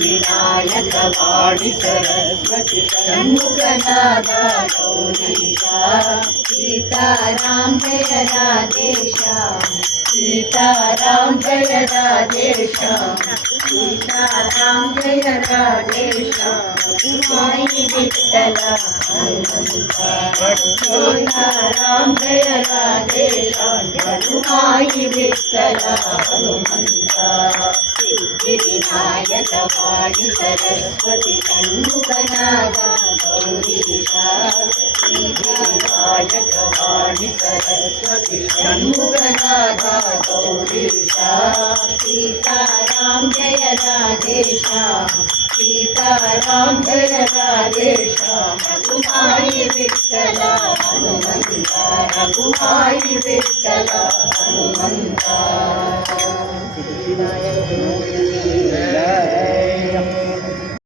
विनायकवाणि सरस्वती षण्मुखनाद गौरीशा सीताराम जय राधेश्याम सीताराम जय राधेश्याम सीताराम जय राधेश्याम माई विठ्ठला सीताराम जय राधेश्याम माई विठ्ठला हनुमंता विनायकवाणि सरस्वती षण्मुखनाद गौरीशा विनायकवाणि सरस्वती षण्मुखनाद गौरीशा सीताराम जय राधेश्याम सीताराम जय राधेश्याम रघुमाई विठ्ठला हनुमंता रघुमाई विठ्ठला हनुमंता